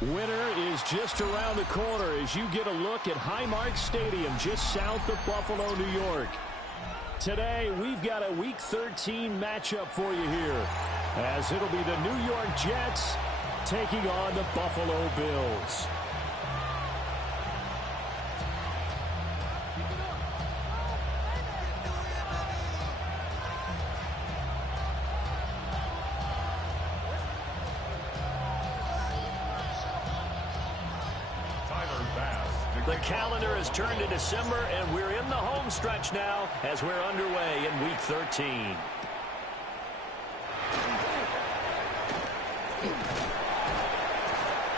Winter is just around the corner as you get a look at Highmark Stadium just south of Buffalo, New York. Today, we've got a Week 13 matchup for you here, as it'll be the New York Jets taking on the Buffalo Bills. The calendar has turned to December, and we're in the home stretch now as we're underway in Week 13.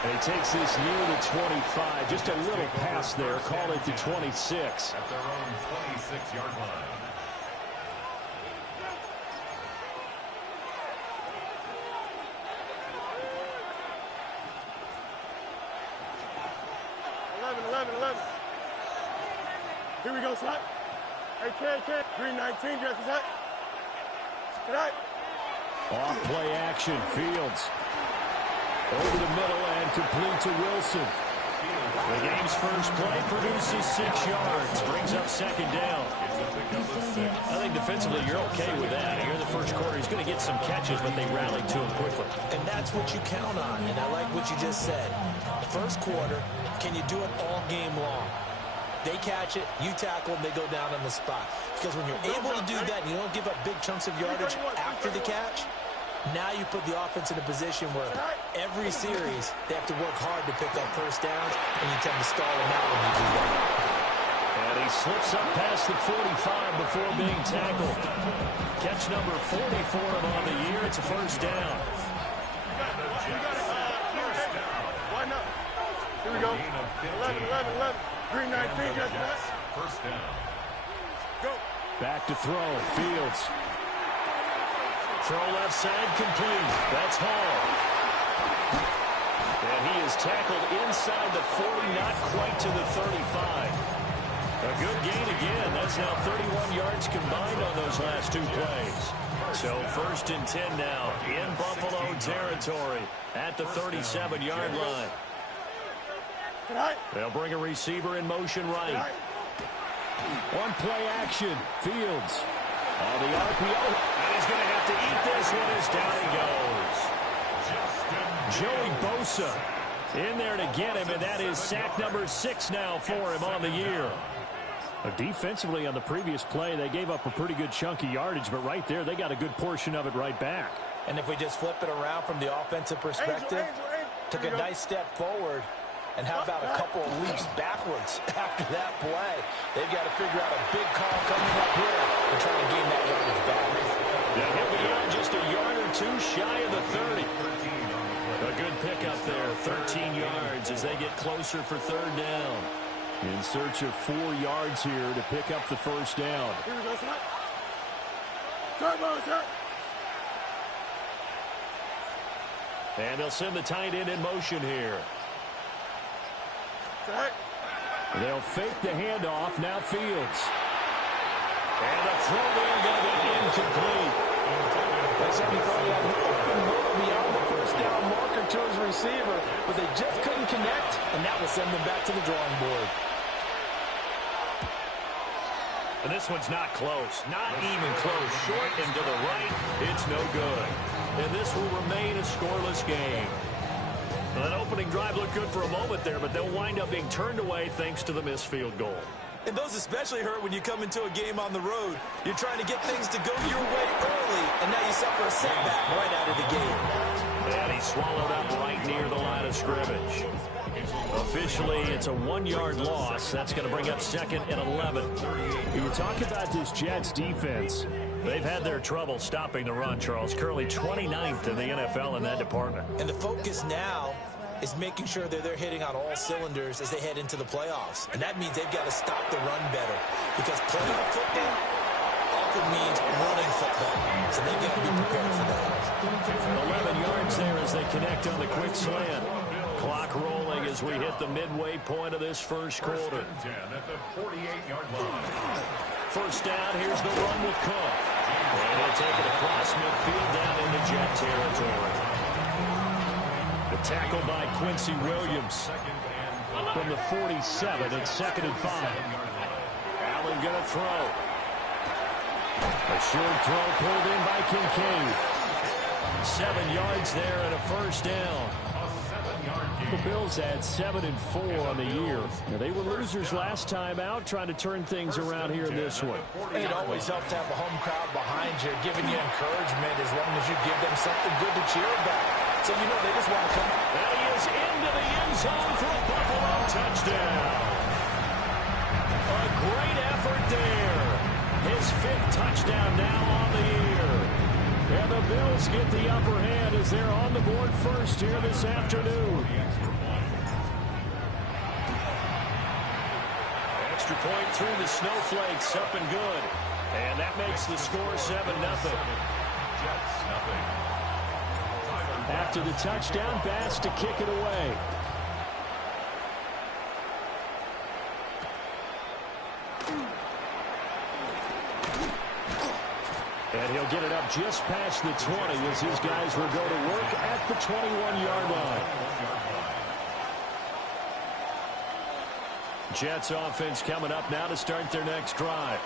And he takes this near the 25, just a little pass there, call it the 26. At their own 26-yard line. Here we go, slot. AK, green 19, dresses hot. Tonight. Off play action, Fields. Over the middle and complete to Wilson. The game's first play produces 6 yards, brings up second down. I think defensively you're okay with that. Here in the first quarter, he's going to get some catches, but they rallied to him quickly. And that's what you count on, and I like what you just said. First quarter, can you do it all game long? They catch it, you tackle, and they go down on the spot. Because when you're able to do that and you don't give up big chunks of yardage after the catch, now you put the offense in a position where every series they have to work hard to pick up first downs, and you tend to stall them out when you do that. And he slips up past the 45 before being tackled. Catch number 40 for him on the year. It's a first down. Why not? Here we go. 11. Green 19, just that. First down. Go. Back to throw. Fields. Throw left side complete. That's Hall. And he is tackled inside the 40, not quite to the 35. A good gain again. That's now 31 yards combined on those last 2 plays. So first and 10 now in Buffalo territory at the 37-yard line. They'll bring a receiver in motion right. On play action, Fields. On the RPO, and he's going to have to eat this one as down he goes. Joey Bosa in there to get him, and that is sack number 6 now for him on the year. Defensively on the previous play, they gave up a pretty good chunk of yardage, but right there, they got a good portion of it right back. And if we just flip it around from the offensive perspective, took a nice step forward, and how about a couple of leaps backwards after that play? They've got to figure out a big call coming up here to try to gain that yardage back. Yeah, he'll be on just a yard or 2 shy of the 30. A good pickup there, 13 yards as they get closer for third down. In search of 4 yards here to pick up the first down. Here we go, slot. Turbo, sir. And they'll send the tight end in motion here. They'll fake the handoff. Now Fields. And the throw there going to be incomplete. That's how he thought he had an open look beyond the first down marker to his receiver, but they just couldn't connect, and that will send them back to the drawing board. And this one's not close. Not even close. Short and to the right. It's no good. And this will remain a scoreless game. Well, that opening drive looked good for a moment there, but they'll wind up being turned away thanks to the missed field goal. And those especially hurt when you come into a game on the road. You're trying to get things to go your way early, and now you suffer a setback right out of the gate. And he's swallowed up right near the line of scrimmage. Officially, it's a 1-yard loss. That's going to bring up second and 11. You talk about this Jets defense. They've had their trouble stopping the run, Charles. Currently 29th in the NFL in that department. And the focus now is making sure that they're hitting on all cylinders as they head into the playoffs. And that means they've got to stop the run better. Because playing football often means running football. So they've got to be prepared for that. 11 yards there as they connect on the quick slant. Clock rolling as we hit the midway point of this first quarter. First and 10 at the 48-yard line. First down, here's the run with Cook. And he'll take it across midfield down into Jet territory. The Tackle by Quincy Williams. From the 47, it's 2nd and 5. Allen going to throw. A short throw pulled in by Kincaid. 7 yards there and a first down. The Bills had 7 and 4 on the year. Now, they were losers last time out, trying to turn things around here in this one. It always helps to have a home crowd behind you, giving you encouragement as long as you give them something good to cheer about. So you know they just want to come out. And he is into the end zone for a Buffalo touchdown. A great effort there. His 5th touchdown now on the year. And the Bills get the upper hand as they're on the board first here this afternoon. Extra point through the snowflakes, up and good. And that makes the score 7-0. After the touchdown, Bass to kick it away. And he'll get it up just past the 20 as his guys will go to work at the 21-yard line. Jets offense coming up now to start their next drive.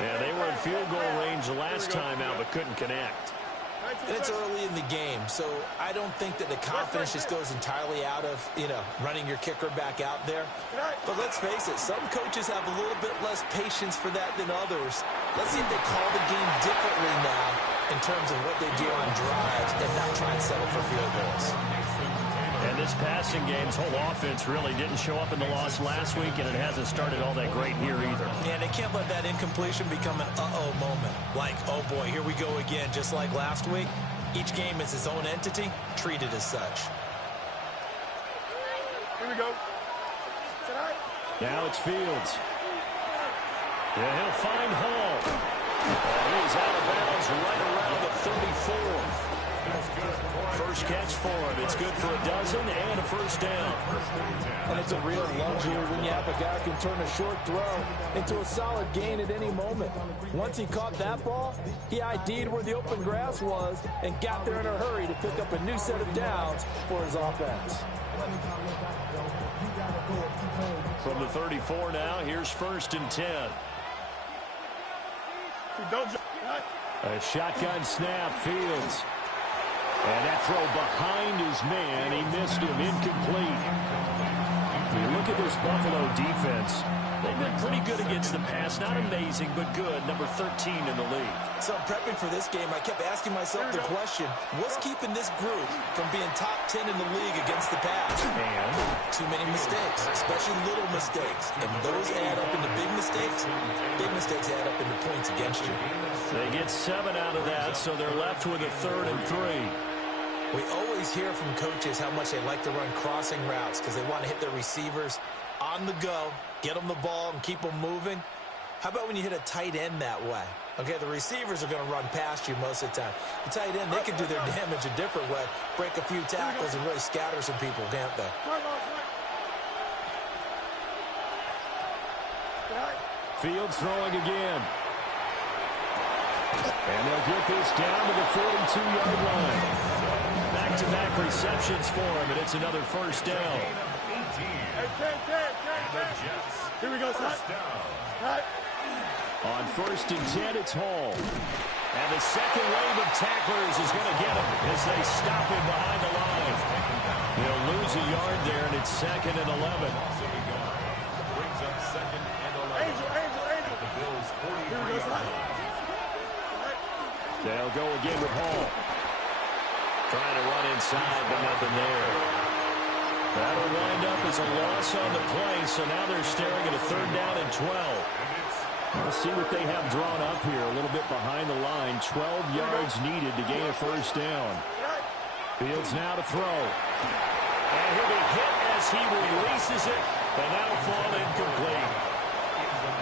Yeah, they were in field goal range the last time out but couldn't connect. And it's early in the game, so I don't think that the confidence just goes entirely out of, running your kicker back out there. But let's face it, some coaches have a little bit less patience for that than others. Let's see if they call the game differently now in terms of what they do on drives and not try and settle for field goals. And this passing game's whole offense really didn't show up in the loss last week, and it hasn't started all that great here either. Yeah, they can't let that incompletion become an uh-oh moment. Like, oh boy, here we go again, just like last week. Each game is its own entity, treated as such. Here we go. Now it's Fields. Yeah, he'll find Hall. He's out of bounds right around the 34. First catch for him. It's good for a dozen and a first down. And it's a real luxury when you have a guy who can turn a short throw into a solid gain at any moment. Once he caught that ball, he ID'd where the open grass was and got there in a hurry to pick up a new set of downs for his offense. From the 34 now, here's 1st and 10. A shotgun snap, Fields. And that throw behind his man, he missed him, incomplete. You look at this Buffalo defense. They've been pretty good against the pass. Not amazing, but good. Number 13 in the league. So prepping for this game, I kept asking myself the question, what's keeping this group from being top 10 in the league against the pass? And too many mistakes, especially little mistakes. And those add up into big mistakes. Big mistakes add up into points against you. They get 7 out of that, so they're left with a 3rd and 3. We always hear from coaches how much they like to run crossing routes because they want to hit their receivers on the go, get them the ball, and keep them moving. How about when you hit a tight end that way? Okay, the receivers are going to run past you most of the time. The tight end, they can do their damage a different way, break a few tackles, and really scatter some people, can't they? Fields throwing again. And they'll get this down to the 42-yard line. Back-to-back receptions for him, and it's another first down. Here we go, son. On 1st and 10, it's Hall. And the second wave of tacklers is going to get him as they stop him behind the line. He'll lose a yard there, and it's 2nd and 11. Brings up 2nd and 11. At the Bills' 43-yard line. They'll go again with Hall. Trying to run inside, but nothing there. That'll wind up as a loss on the play, so now they're staring at a 3rd down and 12. We'll see what they have drawn up here, a little bit behind the line. 12 yards needed to gain a first down. Fields now to throw. And he'll be hit as he releases it, and that'll fall incomplete.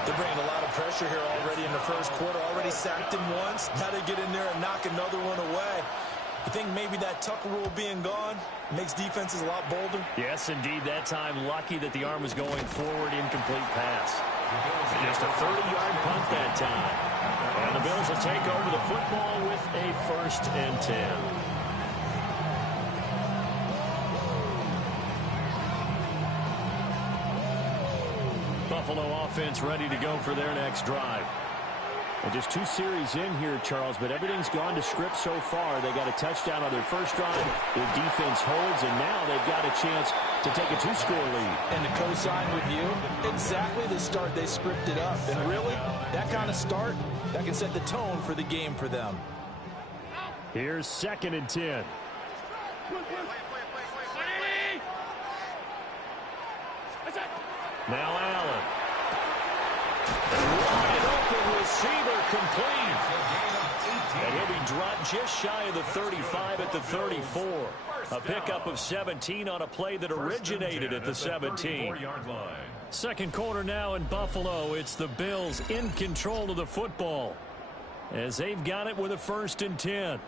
They're bringing a lot of pressure here already in the first quarter. Already sacked him once. Now they get in there and knock another one away. You think maybe that Tucker rule being gone makes defenses a lot bolder? Yes, indeed. That time, lucky that the arm was going forward, incomplete pass. Just a 30-yard punt that time. And the Bills will take over the football with a 1st and 10. Buffalo offense ready to go for their next drive. Well, just 2 series in here, Charles, but everything's gone to script so far. They got a touchdown on their first drive. Their defense holds, and now they've got a chance to take a 2-score lead. And to co-sign with you, exactly the start they scripted up. And really, that kind of start, that can set the tone for the game for them. Here's 2nd and 10. Now Allen. Wide open receiver complete. And he'll be dropped just shy of the 35 at the 34. A pickup of 17 on a play that originated at the 17. Second quarter now in Buffalo. It's the Bills in control of the football as they've got it with a 1st and 10.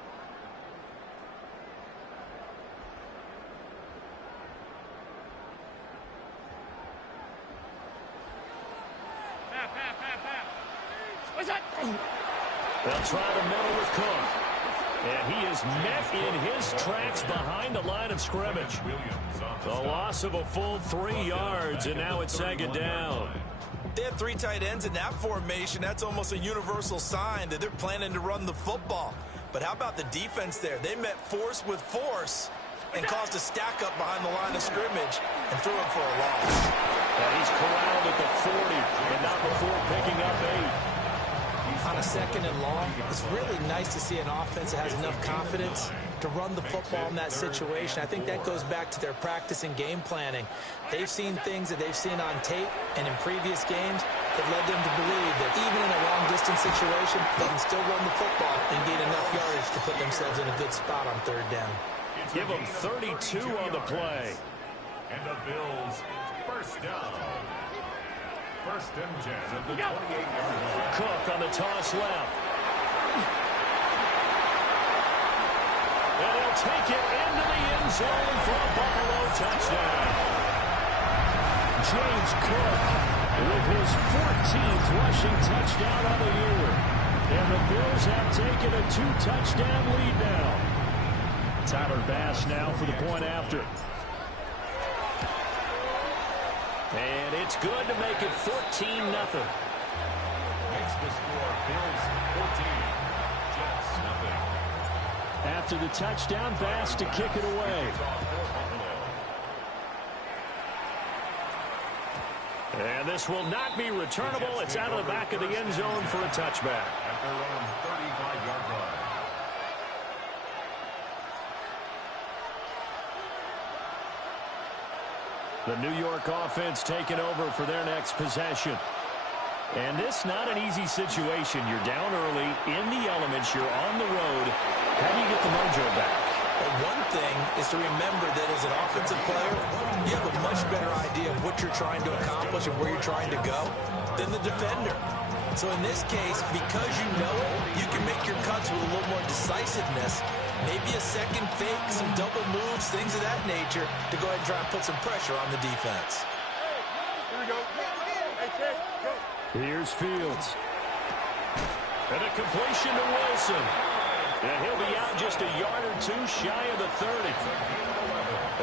They'll try the middle with Cook. And he is met in his tracks behind the line of scrimmage. The loss of a full 3 yards, and now it's 2nd down. They have 3 tight ends in that formation. That's almost a universal sign that they're planning to run the football. But how about the defense there? They met force with force and caused a stack up behind the line of scrimmage and threw him for a loss. And he's corralled at the 40, but not before picking up 8. On a 2nd and long, it's really nice to see an offense that has enough confidence to run the football in that situation. I think that goes back to their practice and game planning. They've seen things that they've seen on tape and in previous games that led them to believe that even in a long-distance situation, they can still run the football and gain enough yardage to put themselves in a good spot on 3rd down. Give them 32 on the play. And the Bills, 1st down. 1st and 10 at the 28-yard line. Cook on the toss left. And he'll take it into the end zone for a Buffalo touchdown. James Cook with his 14th rushing touchdown on the year. And the Bills have taken a 2-touchdown lead now. Tyler Bass now for the point after. And it's good to make it 14-0. Makes the score Bills 14, Jets nothing. After the touchdown, Bass to kick it away. And this will not be returnable. It's out of the back of the end zone for a touchback. At their own 35-yard line. The New York offense taking over for their next possession. And this not an easy situation. You're down early, in the elements, you're on the road. How do you get the mojo back? Well, one thing is to remember that as an offensive player, you have a much better idea of what you're trying to accomplish and where you're trying to go than the defender. So in this case, because you know it, you can make your cuts with a little more decisiveness. Maybe a second fake, some double moves, things of that nature to go ahead and try and put some pressure on the defense. Here we go. Hey, Ted, go. Here's Fields. And a completion to Wilson. And he'll be out just a yard or 2 shy of the 30.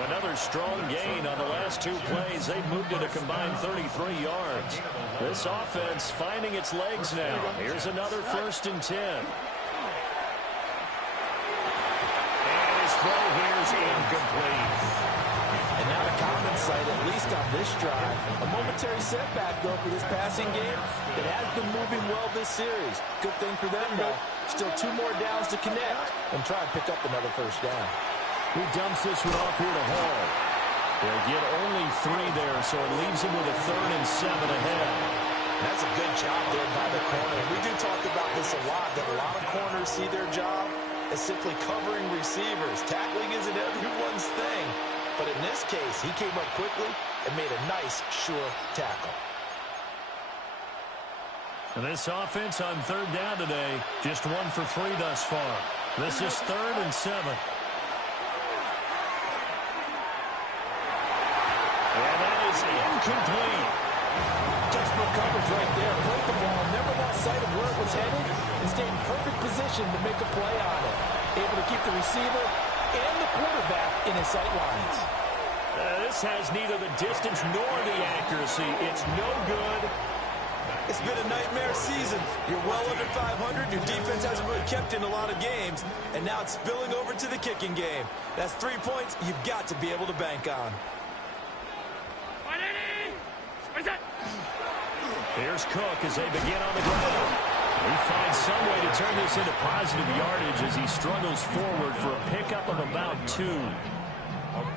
Another strong gain on the last 2 plays. They've moved it a combined 33 yards. This offense finding its legs now. Here's another 1st and 10. And his throw here's incomplete. And not a common sight, at least on this drive. A momentary setback, though, for this passing game that has been moving well this series. Good thing for them, though. Still 2 more downs to connect and try and pick up another 1st down. He dumps this one off here to Hall. They'll get only 3 there, so it leaves him with a 3rd and 7 ahead. That's a good job there by the corner. We do talk about this a lot, that a lot of corners see their job as simply covering receivers. Tackling isn't everyone's thing. But in this case, he came up quickly and made a nice, sure tackle. And this offense on 3rd down today, just 1 for 3 thus far. This is 3rd and 7. And that is incomplete. Textbook coverage right there. Played the ball, never lost sight of where it was headed, and stayed in perfect position to make a play on it. Able to keep the receiver and the quarterback in his sight lines. This has neither the distance nor the accuracy. It's no good, It's been a nightmare season. You're well under 500. Your defense hasn't really kept in a lot of games, and now it's spilling over to the kicking game. That's 3 points you've got to be able to bank on. Here's Cook as they begin on the ground. He finds some way to turn this into positive yardage as he struggles forward for a pickup of about 2.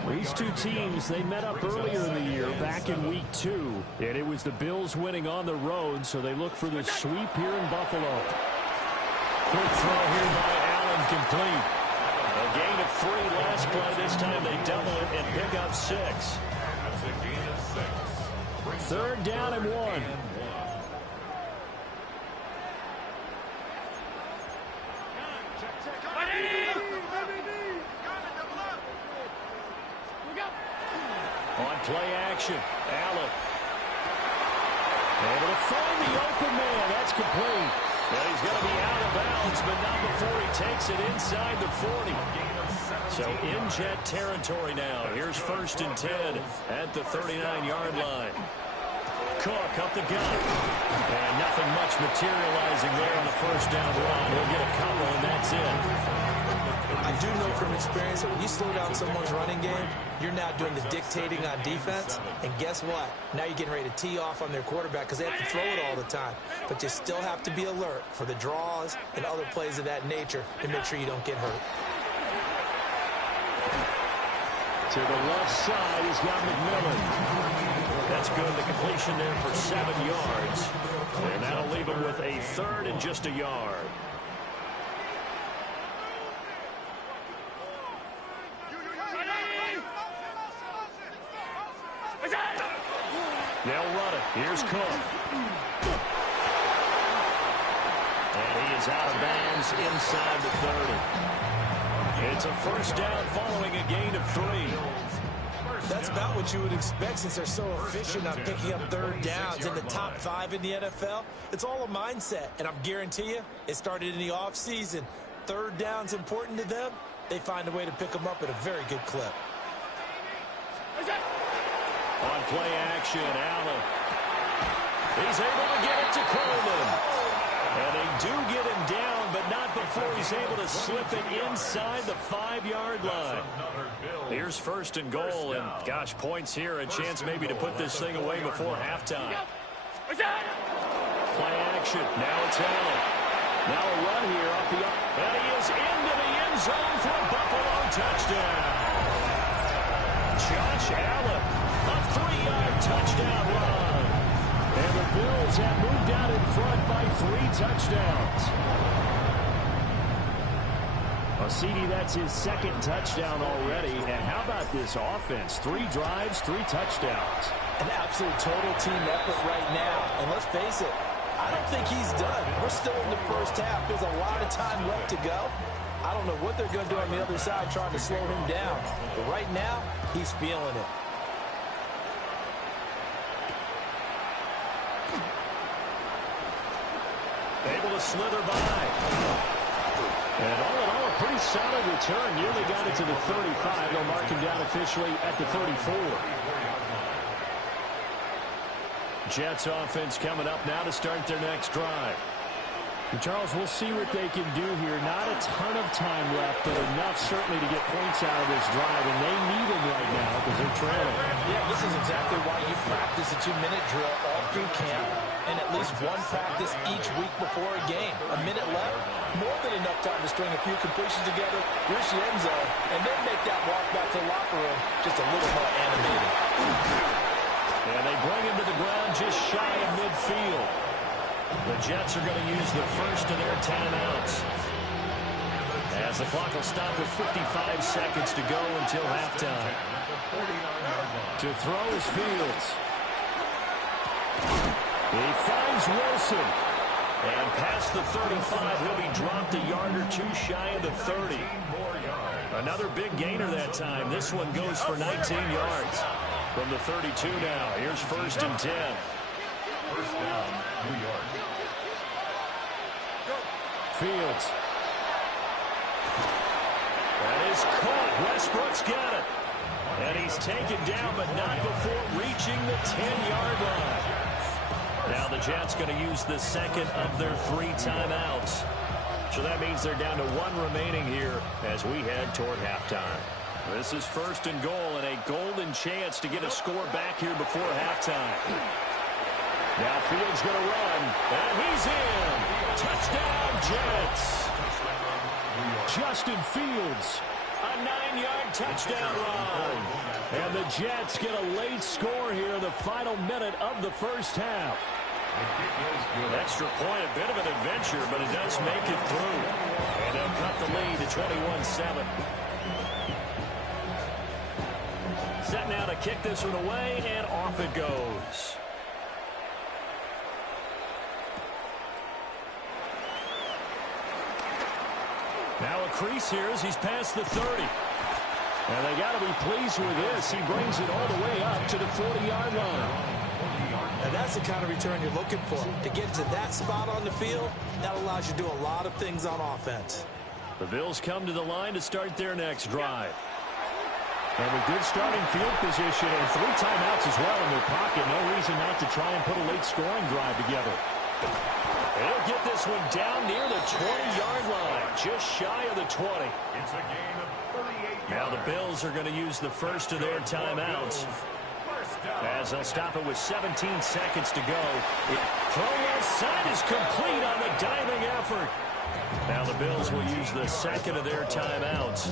These two teams, they met up earlier in the year, back in week 2. And it was the Bills winning on the road, so they look for the sweep here in Buffalo. Quick throw here by Allen, complete. A gain of 3 last play. This time they double it and pick up 6. That's a gain of 6. 3rd down and 1. On play action, Allen. Able to find the open man. That's complete. And he's going to be out of bounds, but not before he takes it inside the 40. So in Jet territory now. Here's 1st and 10 at the 39-yard line. Cook up the gut. And nothing much materializing there on the 1st down run. He'll get a couple, and that's it. I do know from experience that when you slow down someone's running game, you're now doing the dictating on defense. And guess what? Now you're getting ready to tee off on their quarterback because they have to throw it all the time. But you still have to be alert for the draws and other plays of that nature to make sure you don't get hurt. To the left side, he's got McMillan. That's good. The completion there for 7 yards. And that'll leave him with a 3rd and just a yard. They'll run it. Here's Cook. And he is out of bounds inside the 30. It's a 1st down following a gain of 3. That's about what you would expect since they're so efficient on picking up 3rd downs in the top 5 in the NFL. It's all a mindset, and I'm guarantee you it started in the offseason. 3rd down's important to them. They find a way to pick them up at a very good clip. On play action, Allen. He's able to get it to Coleman. And they do get him down, but not before he's able to slip it inside the 5-yard line. Here's 1st and goal, and gosh, points here, a chance maybe to put this thing away before halftime. Play action, now it's Allen. Now a run here off the up, and he is into the end zone for a Buffalo touchdown. Josh Allen, a 3-yard touchdown run. And the Bills have moved out in front by 3 touchdowns. CD, that's his 2nd touchdown already. And how about this offense? 3 drives, 3 touchdowns. An absolute total team effort right now. And let's face it, I don't think he's done. We're still in the 1st half. There's a lot of time left to go. I don't know what they're going to do on the other side trying to slow him down. But right now, he's feeling it. Able to slither by. And all in all, a pretty solid return. Nearly got it to the 35. They'll mark him down officially at the 34. Jets offense coming up now to start their next drive. And Charles, we'll see what they can do here. Not a ton of time left, but enough certainly to get points out of this drive. And they need them right now because they're trailing. Yeah, this is exactly why you practice a 2-minute drill all through camp and at least one practice each week before a game. A minute left, more than enough time to string a few completions together, reach the end zone, and then make that walk back to the locker room just a little more animated. And they bring him to the ground just shy of midfield. The Jets are going to use the first of their timeouts. As the clock will stop with 55 seconds to go until halftime. To throw is Fields. He finds Wilson. And past the 35, he'll be dropped a yard or 2 shy of the 30. Another big gainer that time. This one goes for 19 yards. From the 32 now, here's 1st and 10. 1st down, New York. Fields. That is caught. Westbrook's got it. And he's taken down, but not before reaching the 10-yard line. Now the Jets going to use the second of their 3 timeouts. So that means they're down to 1 remaining here as we head toward halftime. This is 1st and goal and a golden chance to get a score back here before halftime. Now Fields going to run, and he's in. Touchdown, Jets. Justin Fields. A 9-yard touchdown run. And the Jets get a late score here in the final minute of the first half. Extra point, a bit of an adventure, but it does make it through. And they'll cut the lead to 21-7. Set now to kick this one away, and off it goes. Now a crease here as he's past the 30. And they got to be pleased with this. He brings it all the way up to the 40-yard line. And that's the kind of return you're looking for. To get to that spot on the field, that allows you to do a lot of things on offense. The Bills come to the line to start their next drive. And with good starting field position and 3 timeouts as well in their pocket, no reason not to try and put a late scoring drive together. They'll get this one down near the 20-yard line, just shy of the 20. It's a gain of 38 yards. Now the Bills are going to use the first of their timeouts, as they'll stop it with 17 seconds to go. Throw left side is complete on the diving effort. Now the Bills will use the second of their timeouts.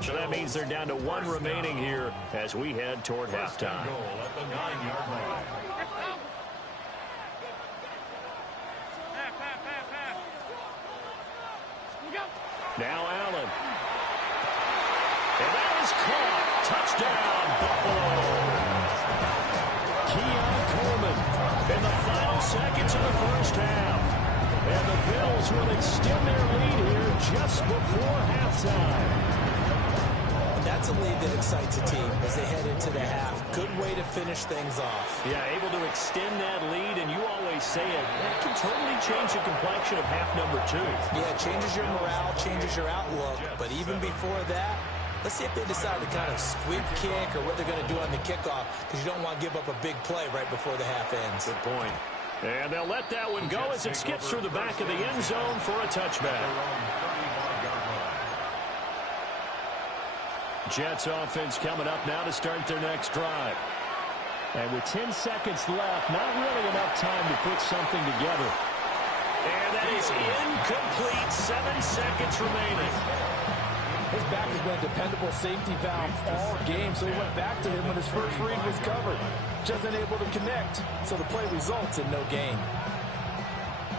So that means they're down to 1 remaining here as we head toward halftime. Goal at the 9-yard line. Now Allen. And that is caught. Touchdown, Buffalo. Keon Coleman In the final seconds of the first half. and the Bills will extend their lead here just before halftime. That's a lead that excites a team as they head into the half. Good way to finish things off. Yeah, able to extend that lead, and you always say it, that can totally change the complexion of half number 2. Yeah, it changes your morale, changes your outlook. But even before that, let's see if they decide to kind of sweep kick or what they're going to do on the kickoff, because you don't want to give up a big play right before the half ends. Good point. And they'll let that one go as it skips through the back of the end zone for a touchback. Jets offense coming up now to start their next drive. And with 10 seconds left, not really enough time to put something together. And that is incomplete. 7 seconds remaining. His back has been a dependable safety valve all game, so he went back to him when his first read was covered. Just unable to connect, so the play results in no gain.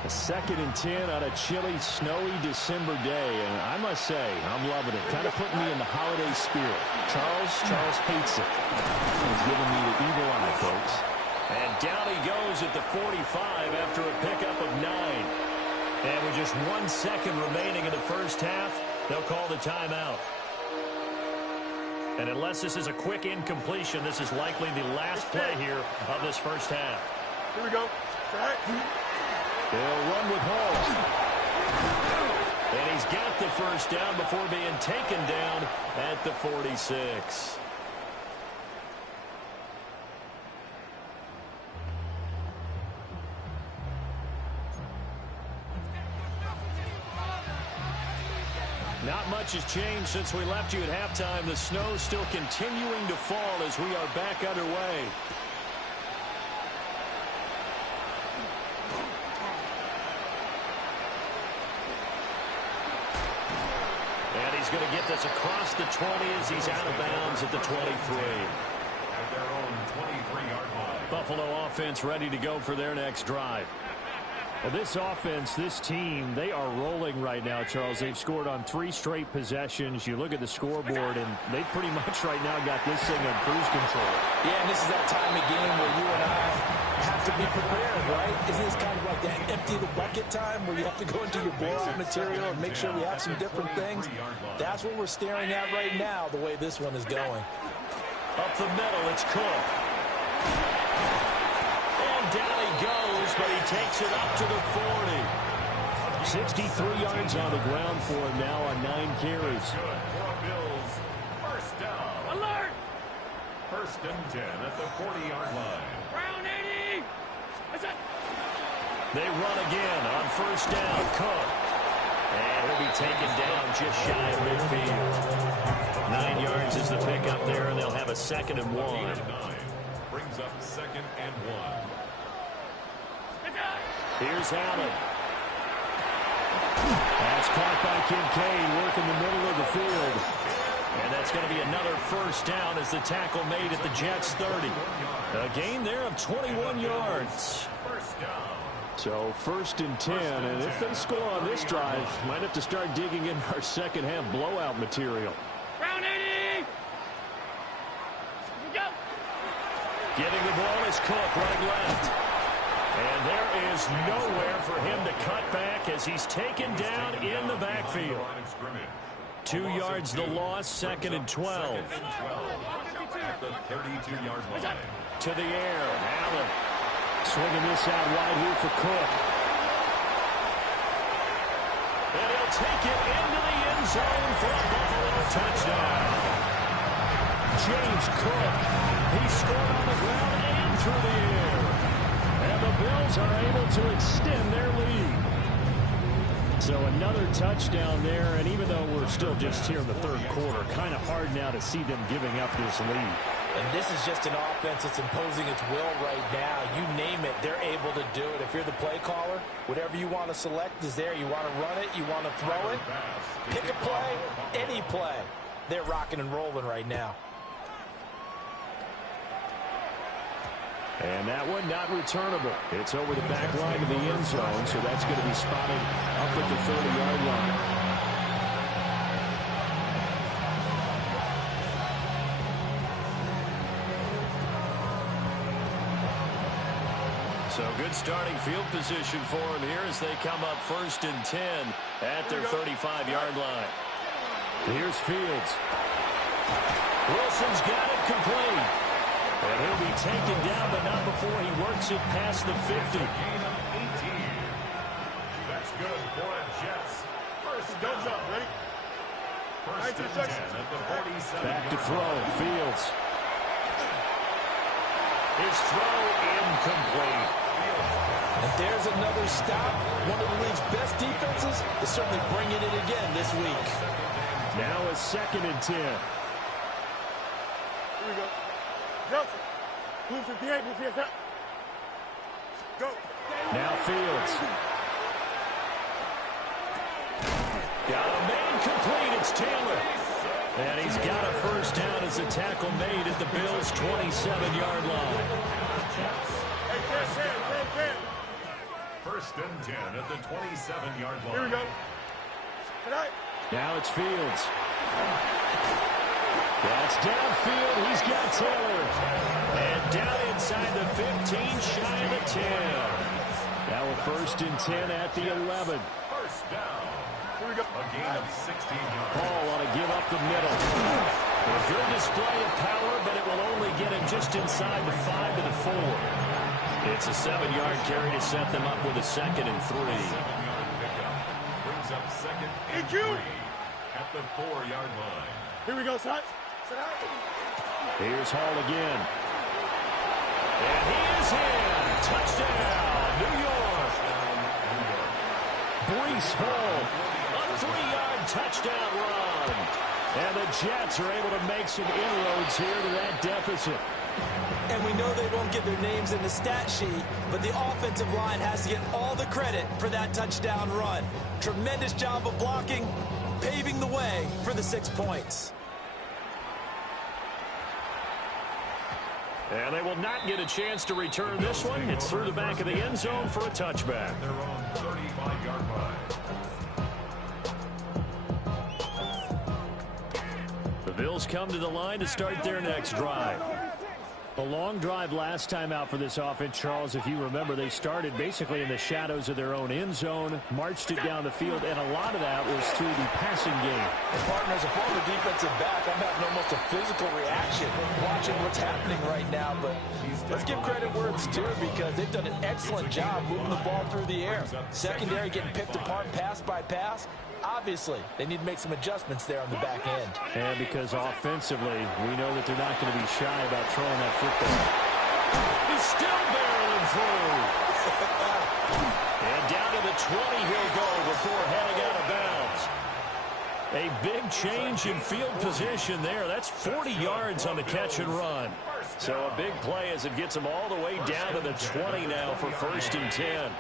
A 2nd and 10 on a chilly, snowy December day, and I must say, I'm loving it. Kind of putting me in the holiday spirit. Charles hates it. He's giving me the evil eye, folks. And down he goes at the 45 after a pickup of 9. And with just 1 second remaining in the first half, they'll call the timeout. And unless this is a quick incompletion, this is likely the last play here of this first half. Here we go. Right. They'll run with Hall. And he's got the first down before being taken down at the 46. Not much has changed since we left you at halftime. The snow still continuing to fall as we are back underway. And he's going to get this across the 20 as he's out of bounds at the 23. At their own 23-yard line. Buffalo offense ready to go for their next drive. Well, this offense, this team, they are rolling right now, Charles. They've scored on 3 straight possessions. You look at the scoreboard, and they pretty much right now got this thing on cruise control. Yeah, and this is that time of game where you and I have to be prepared, right? Isn't this kind of like that empty the bucket time where you have to go into your blowout material and make sure we have some different things? That's what we're staring at right now, the way this one is going. Up the middle, it's Cook. And down he goes, but he takes it up to the 40. 63 yards on the ground for him now on 9 carries. Bills, first down. Alert! 1st and 10 at the 40-yard line. Round 80! That's it! They run again on first down. Cook. And he'll be taken down just shy of midfield. 9 yards is the pickup there, and they'll have a 2nd and 1. Brings up 2nd and 1. Here's Allen. That's caught by Kincaid, working the middle of the field. And that's going to be another first down as the tackle made at the Jets' 30. A gain there of 21 yards. So 1st and 10, and if they score on this drive, might have to start digging in our second half blowout material. Round 80! Go! Getting the ball is Cook running left. And there is nowhere for him to cut back as he's taken down in the backfield. 2 yards the loss, 2nd and 12. At the 32-yard line. To the air, Allen swinging this out wide here for Cook. And he'll take it into the end zone for a Buffalo touchdown. James Cook, he scored on the ground and through the air. And the Bills are able to extend their lead. So another touchdown there, and even though we're still just here in the 3rd quarter, kind of hard now to see them giving up this lead. And this is just an offense that's imposing its will right now. You name it, they're able to do it. If you're the play caller, whatever you want to select is there. You want to run it, you want to throw it, pick a play, any play. They're rocking and rolling right now. And that one not returnable. It's over the back line of the end zone, so that's going to be spotted up at the 30-yard line. So good starting field position for him here as they come up 1st and 10 at their 35-yard line. Here's Fields. Wilson's got it complete. And he'll be taken down, but not before he works it past the 50. Gain of 18. That's good for the Jets. First down. Ready? 1st and 10 at the 47. Back to throw. Fields. His throw incomplete. And there's another stop. One of the league's best defenses is certainly bringing it again this week. Now a 2nd and 10. Here we go. Johnson. Blue 58, blue 58. Go. Now Fields. Got a man complete. It's Taylor. And he's got a first down as a tackle made at the Bills' 27-yard line. 1st and 10 at the 27-yard line. Here we go. Tonight. Now it's Fields. That's downfield. He's got Taylor. And down inside the 15, shy of the 10. Now a 1st and 10 at the 11. First down. Here we go. A gain of 16 yards. Paul want to give up the middle. A good display of power, but it will only get him just inside the 5 to the 4. It's a 7-yard carry to set them up with a 2nd and 3. 7-yard pickup. Brings up 2nd and 3 at the 4-yard line. Here we go, son. Here's Hall again. And he is in. Touchdown, New York. Breece Hall, a 3-yard touchdown run. And the Jets are able to make some inroads here to that deficit. And we know they won't get their names in the stat sheet, but the offensive line has to get all the credit for that touchdown run. Tremendous job of blocking, paving the way for the 6 points. And they will not get a chance to return this one. It's through the back of the end zone for a touchback. Their own 35-yard line. The Bills come to the line to start their next drive. A long drive last time out for this offense, Charles. If you remember, they started basically in the shadows of their own end zone, marched it down the field, and a lot of that was through the passing game. And partner, as a former defensive back, I'm having almost a physical reaction watching what's happening right now. But let's give credit where it's due because they've done an excellent job moving the ball through the air. Secondary getting picked apart pass by pass. Obviously, they need to make some adjustments there on the back end. And because offensively, we know that they're not going to be shy about throwing that football. He's still barreling through. he'll go before heading out of bounds. A big change in field position there. That's 40 yards on the catch and run. So a big play as it gets him all the way down to the 20 now for 1st and 10.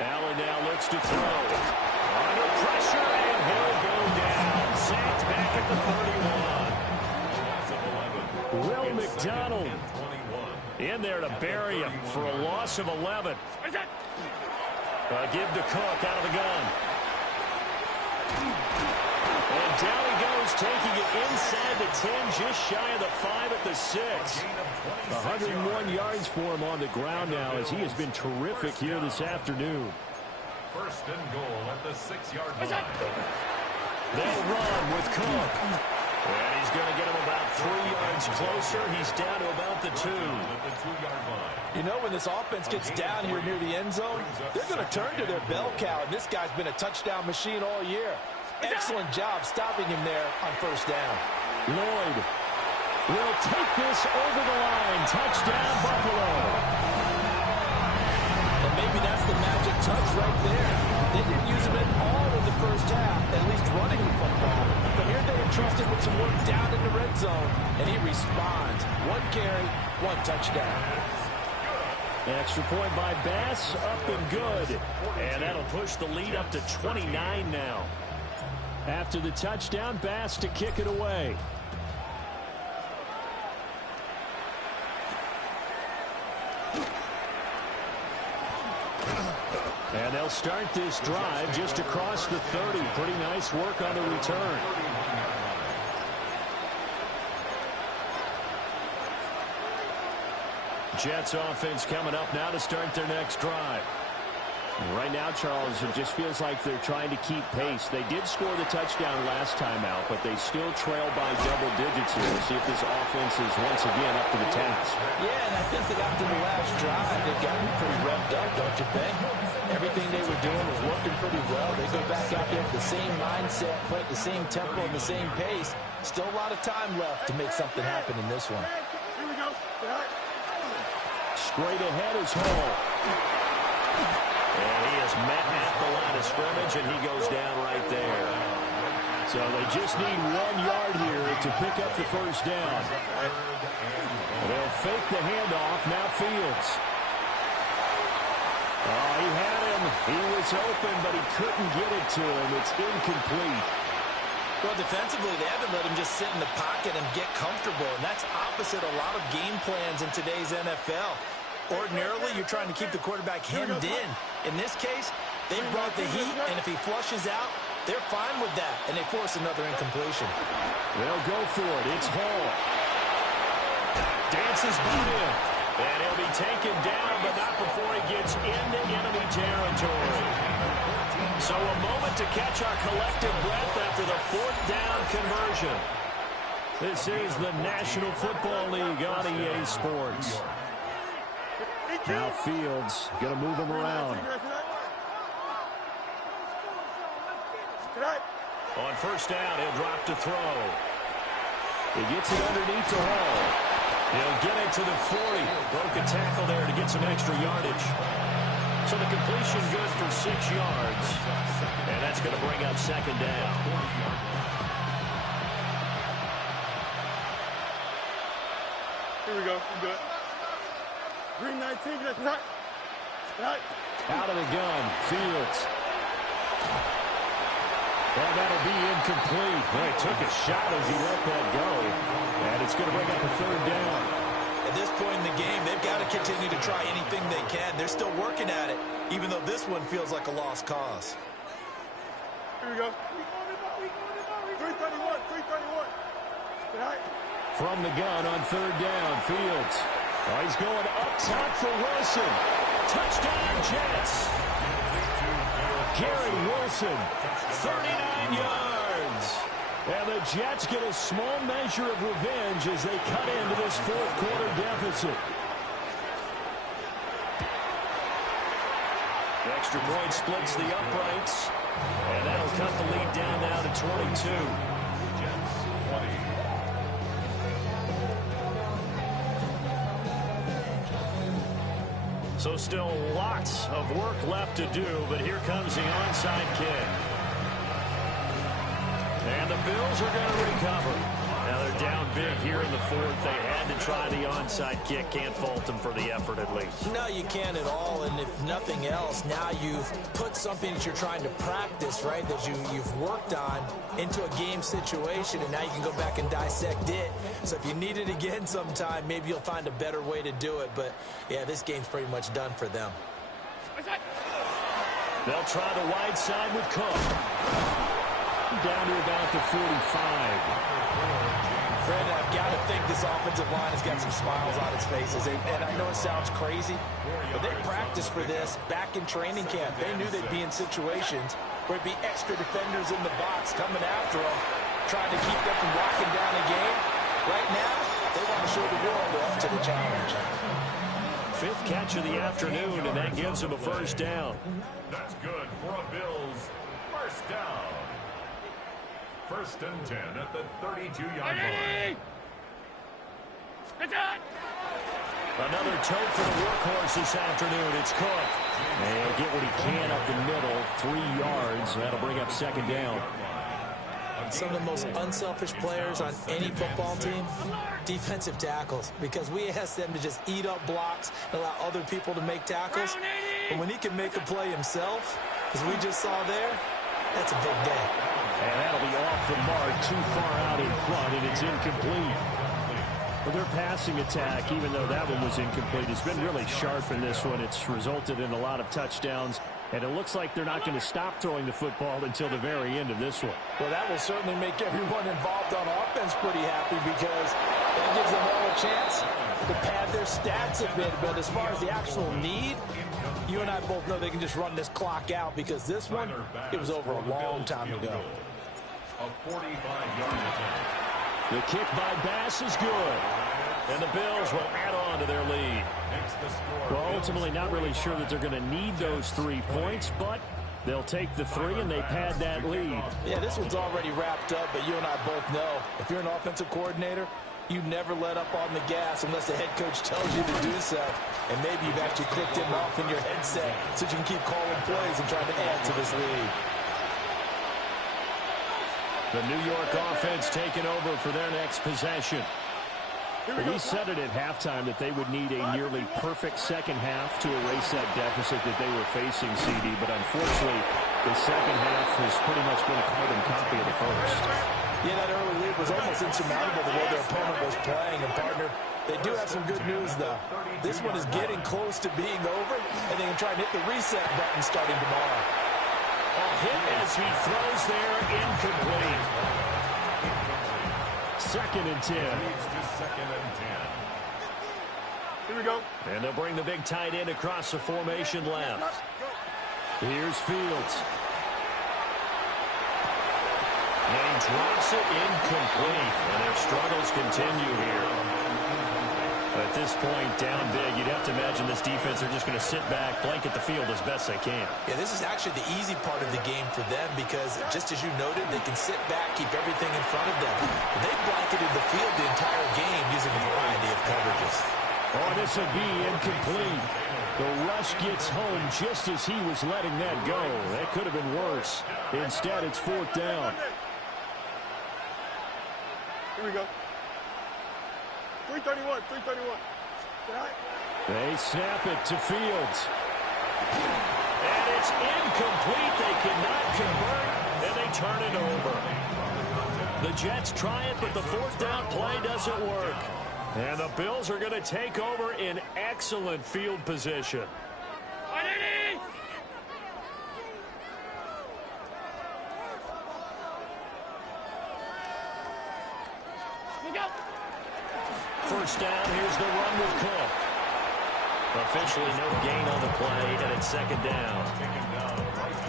Allen now looks to throw. Under pressure, and he'll go down. Sacked back at the 31. Will McDonald in there to bury him for a loss of 11. Give to Cook out of the gun. And down he goes, taking it inside the 10, just shy of the 5 at the 6. 101 yards for him on the ground now as he has been terrific here this afternoon. 1st and goal at the 6-yard line. They'll run with Cook. And he's going to get him about 3 yards closer. He's down to about the 2. You know, when this offense gets down here near the end zone, they're going to turn to their bell cow, and this guy's been a touchdown machine all year. Excellent job stopping him there on 1st down. Lloyd will take this over the line. Touchdown, Buffalo. And maybe that's the magic touch right there. They didn't use him at all in the 1st half, at least running the football. But here they entrusted with some work down in the red zone, and he responds. 1 carry, 1 touchdown. Extra point by Bass, up and good. And that'll push the lead up to 29 now. After the touchdown, Bass to kick it away. And they'll start this drive just across the 30. Pretty nice work on the return. Jets offense coming up now to start their next drive. Right now, Charles, it just feels like they're trying to keep pace. They did score the touchdown last time out, but they still trail by double digits here. We'll see if this offense is once again up to the task. Yeah, and I think that after the last drive, they've gotten pretty revved up, don't you think? Everything they were doing was working pretty well. They go back out there with the same mindset, play at the same tempo and the same pace. Still a lot of time left to make something happen in this one. Here we go. Straight ahead is Hall. And he is met at the line of scrimmage, and he goes down right there. So they just need 1 yard here to pick up the 1st down. They'll fake the handoff. Now Fields. Oh, he had him. He was open, but he couldn't get it to him. It's incomplete. Well, defensively, they haven't let him just sit in the pocket and get comfortable, and that's opposite a lot of game plans in today's NFL. Ordinarily, you're trying to keep the quarterback hemmed in. In this case, they brought the heat, and if he flushes out, they're fine with that, and they force another incompletion. They'll go for it. It's Hall. Dances by him. And he'll be taken down, but not before he gets into enemy territory. So a moment to catch our collective breath after the 4th down conversion. This is the National Football League on EA Sports. Now Fields going to move him around. On 1st down, he'll drop to throw. He gets it underneath to Hall. He'll get it to the 40. Broke a tackle there to get some extra yardage. So the completion good for 6 yards. And that's going to bring up 2nd down. Here we go. We good. Green 19, get that. Right. Out of the gun, Fields. And that'll be incomplete. Well, he took a shot as he let that go. And it's going to bring up a 3rd down. At this point in the game, they've got to continue to try anything they can. They're still working at it, even though this one feels like a lost cause. Here we go. 331, 331. Right. From the gun on 3rd down, Fields. Oh, he's going up top for Wilson. Touchdown, Jets. Garrett Wilson, 39 yards. And the Jets get a small measure of revenge as they cut into this 4th quarter deficit. The extra point splits the uprights. And that'll cut the lead down now to 22. Jets 20. So still lots of work left to do, but here comes the onside kick. And the Bills are going to recover. Now they're down big here in the fourth. They had to try the onside kick. Can't fault them for the effort at least. No, you can't at all. And if nothing else, now you've put something that you're trying to practice, right, that you've worked on into a game situation, and now you can go back and dissect it. So if you need it again sometime, maybe you'll find a better way to do it. But, yeah, this game's pretty much done for them. They'll try the wide side with Cook. Down to about the 45. Brandon, I've got to think this offensive line has got some smiles on its faces. And I know it sounds crazy, but they practiced for this back in training camp. They knew they'd be in situations where it'd be extra defenders in the box coming after them, trying to keep them from locking down a game. Right now, they want to show the world they're up to the challenge. Fifth catch of the afternoon, and that gives them a first down. That's good for a Bills first down. First and 10 at the 32-yard line. Another tote for the workhorse this afternoon. It's Cook. And he'll get what he can up the middle. 3 yards. That'll bring up second down. Some of the most unselfish players on any football team, defensive tackles, because we ask them to just eat up blocks and allow other people to make tackles. But when he can make a play himself, as we just saw there, that's a big day. And that'll be off the mark, too far out in front, and it's incomplete. Well, their passing attack, even though that one was incomplete, has been really sharp in this one. It's resulted in a lot of touchdowns, and it looks like they're not going to stop throwing the football until the very end of this one. Well, that will certainly make everyone involved on offense pretty happy, because that gives them all a chance to pad their stats a bit. But as far as the actual need, you and I both know they can just run this clock out, because this one, it was over a long time ago. A 45-yard attempt. The kick by Bass is good. And the Bills will add on to their lead. Well, ultimately not really sure that they're going to need those 3 points, but they'll take the 3 and they pad that lead. Yeah, this one's already wrapped up, but you and I both know if you're an offensive coordinator, you never let up on the gas unless the head coach tells you to do so. And maybe you've actually clicked him off in your headset so you can keep calling plays and trying to add to this lead. The New York offense taking over for their next possession. We said it at halftime that they would need a nearly perfect second half to erase that deficit that they were facing, CD. But unfortunately, the second half has pretty much been a carbon copy of the first. Yeah, that early lead was almost insurmountable the way their opponent was playing. And, partner, they do have some good news, though. This one is getting close to being over, and they can try and hit the reset button starting tomorrow. A hit as he throws there, incomplete. Second and 10. Here we go. And they'll bring the big tight end across the formation left. Here's Fields. And he drops it incomplete. And their struggles continue here. At this point, down big, you'd have to imagine this defense are just going to sit back, blanket the field as best they can. Yeah, this is actually the easy part of the game for them, because just as you noted, they can sit back, keep everything in front of them. They blanketed the field the entire game using a variety of coverages. Oh, this will be incomplete. The rush gets home just as he was letting that go. That could have been worse. Instead, it's fourth down. Here we go. 331, 331. They snap it to Fields. And it's incomplete. They cannot convert, and they turn it over. The Jets try it, but the fourth down play doesn't work. And the Bills are going to take over in excellent field position. First down, here's the run with Cook. Officially no gain on the play, and it's second down.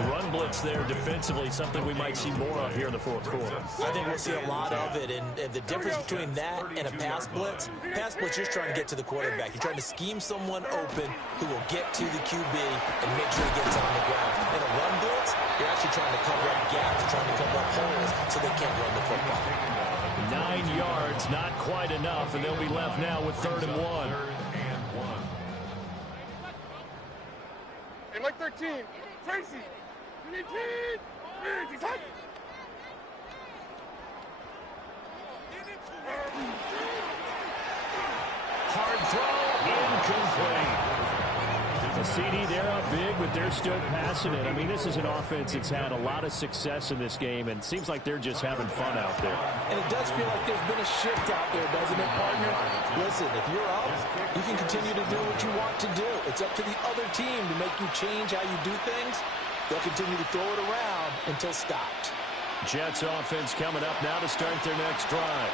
Run blitz there defensively, something we might see more of here in the fourth quarter. I think we'll see a lot of it, and the difference between that and a pass blitz, you're trying to get to the quarterback. You're trying to scheme someone open who will get to the QB and make sure he gets on the ground. In a run blitz, you're actually trying to cover up gaps, trying to cover up holes so they can't run the football. 9 yards, not quite enough, and they'll be left now with 3rd and 1. Hey, Mike 13. Tracy. 18. Hard throw, incomplete. The CD, they're up big, but they're still passing it. I mean, this is an offense that's had a lot of success in this game, and it seems like they're just having fun out there. And it does feel like there's been a shift out there, doesn't it, partner? Listen, if you're up, you can continue to do what you want to do. It's up to the other team to make you change how you do things. They'll continue to throw it around until stopped. Jets offense coming up now to start their next drive.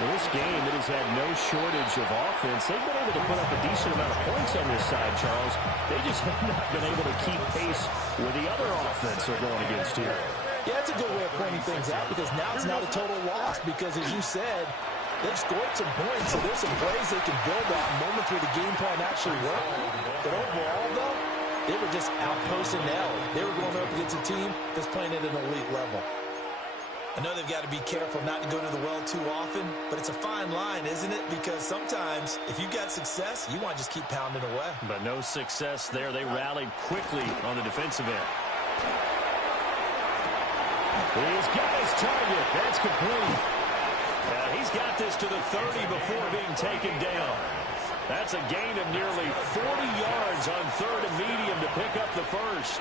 Well, this game, it has had no shortage of offense. They've been able to put up a decent amount of points on this side, Charles. They just have not been able to keep pace with the other offense they're going against here. Yeah, that's a good way of pointing things out because now it's not a total loss because, as you said, they've scored some points, so there's some plays they can build on, moments where the game plan actually worked. But overall, though, they were just out-personnel. They were going up against a team that's playing at an elite level. I know they've got to be careful not to go to the well too often, but it's a fine line, isn't it? Because sometimes, if you've got success, you want to just keep pounding away. But no success there. They rallied quickly on the defensive end. He's got his target. That's complete. He's got this to the 30 before being taken down. That's a gain of nearly 40 yards on third and medium to pick up the first.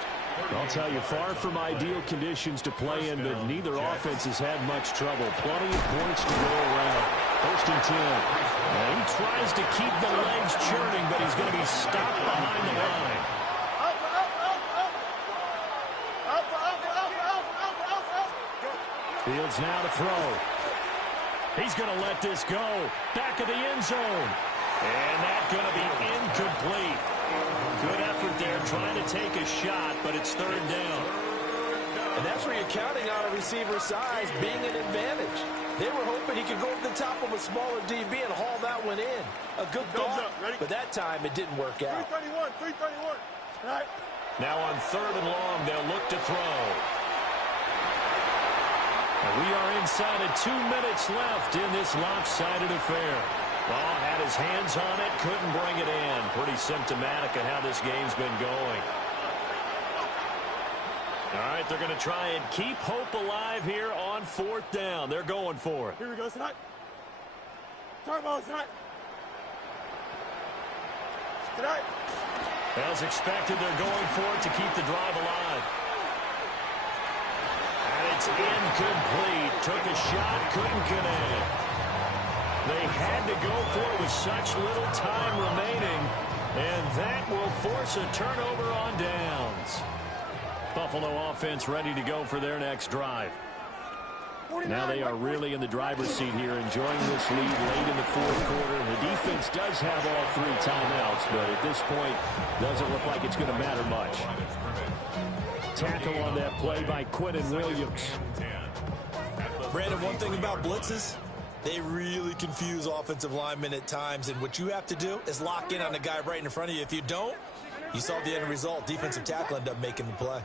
I'll tell you, far from ideal conditions to play in, but neither offense has had much trouble. Plenty of points to go around. First and 10. Now he tries to keep the legs churning, but he's going to be stopped behind the line. Fields now to throw. He's going to let this go. Back of the end zone. And that's going to be incomplete. Good effort there, trying to take a shot, but it's third down. And that's where you're counting on a receiver's size being an advantage. They were hoping he could go over the top of a smaller DB and haul that one in. A good thought, but that time it didn't work out. 331. Right. Now on third and long, they'll look to throw. And we are inside of 2 minutes left in this lopsided affair. Ball had his hands on it, couldn't bring it in. Pretty symptomatic of how this game's been going. All right, they're going to try and keep hope alive here on fourth down. They're going for it. Here we go, Snot. Turbo, Snot. Tonight. As expected, they're going for it to keep the drive alive. And it's incomplete. Took a shot, couldn't connect. They had to go for it with such little time remaining, and that will force a turnover on downs. Buffalo offense ready to go for their next drive. Now they are really in the driver's seat here, enjoying this lead late in the fourth quarter. The defense does have all 3 timeouts, but at this point, doesn't look like it's going to matter much. Tackle on that play by Quinton Williams. Brandon, one thing about blitzes, they really confuse offensive linemen at times, and what you have to do is lock in on the guy right in front of you. If you don't, you saw the end result. Defensive tackle ended up making the play.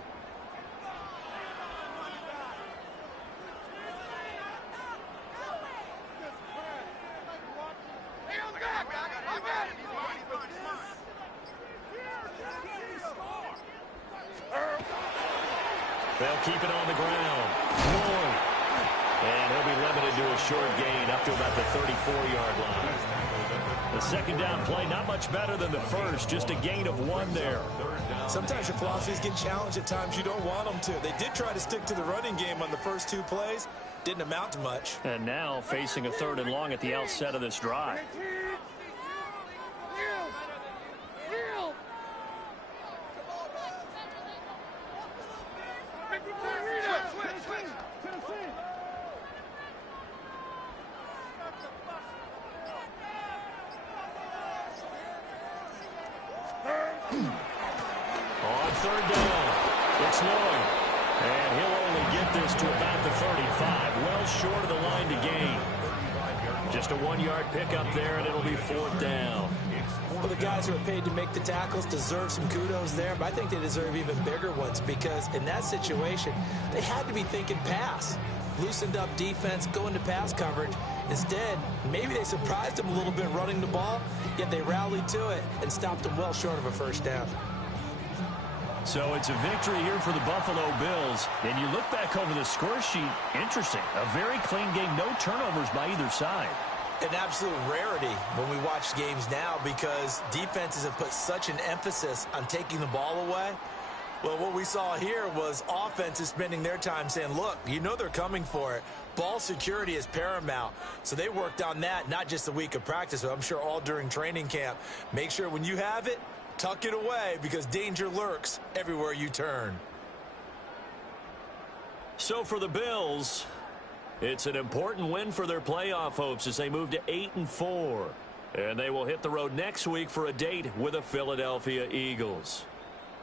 They'll keep it on the ground. Moore. And he'll be limited to a short gain up to about the 34-yard line. The second down play, not much better than the first, just a gain of 1 there. Sometimes your philosophies get challenged at times you don't want them to. They did try to stick to the running game on the first 2 plays. Didn't amount to much. And now facing a third and long at the outset of this drive. On third down, it's Lloyd. And he'll only get this to about the 35, well short of the line to gain. Just a 1-yard pickup there, and it'll be fourth down. Well, the guys who are paid to make the tackles deserve some kudos there, but I think they deserve even bigger ones because in that situation, they had to be thinking pass. Loosened up defense, go into pass coverage. Instead, maybe they surprised them a little bit running the ball, yet they rallied to it and stopped them well short of a first down. So it's a victory here for the Buffalo Bills. And you look back over the score sheet, interesting. A very clean game, no turnovers by either side. An absolute rarity when we watch games now because defenses have put such an emphasis on taking the ball away. Well, what we saw here was offenses spending their time saying, look, you know they're coming for it. Ball security is paramount. So they worked on that, not just a week of practice, but I'm sure all during training camp. Make sure when you have it, tuck it away because danger lurks everywhere you turn. So for the Bills, it's an important win for their playoff hopes as they move to 8-4. And they will hit the road next week for a date with the Philadelphia Eagles.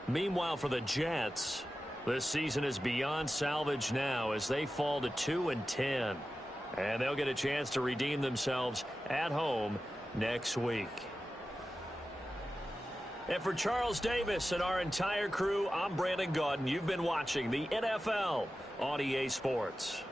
Meanwhile, for the Jets, this season is beyond salvage now as they fall to 2-10. And they'll get a chance to redeem themselves at home next week. And for Charles Davis and our entire crew, I'm Brandon Gaudin. You've been watching the NFL on EA Sports.